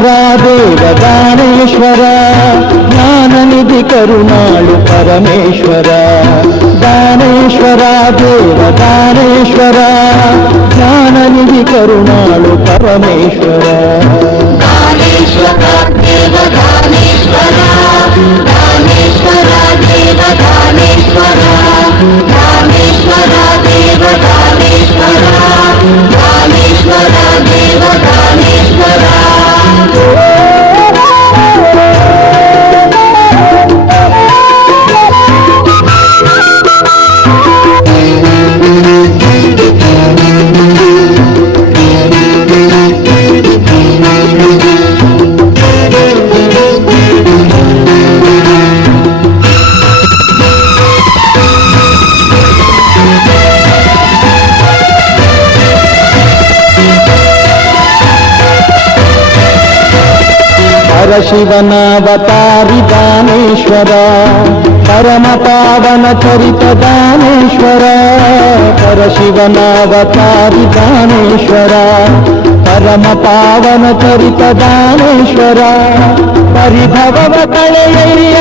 దేవ దానేశ్వర జ్ఞాననిధి కరుణాళు పరమేశ్వర దానేశ్వర దేవ దానేశ్వర జ్ఞాననిధి కరుణాళు పరమేశ్వర. దానేశ్వర దేవ దానేశ్వర దానేశ్వర దేవ పరశివనావతారి దానేశ్వర పరమ పావన చరిత దానేశ్వర పరశివనావతారి దానేశ్వర పరమ పావన చరిత దానేశ్వర పరిభవ కళయ్య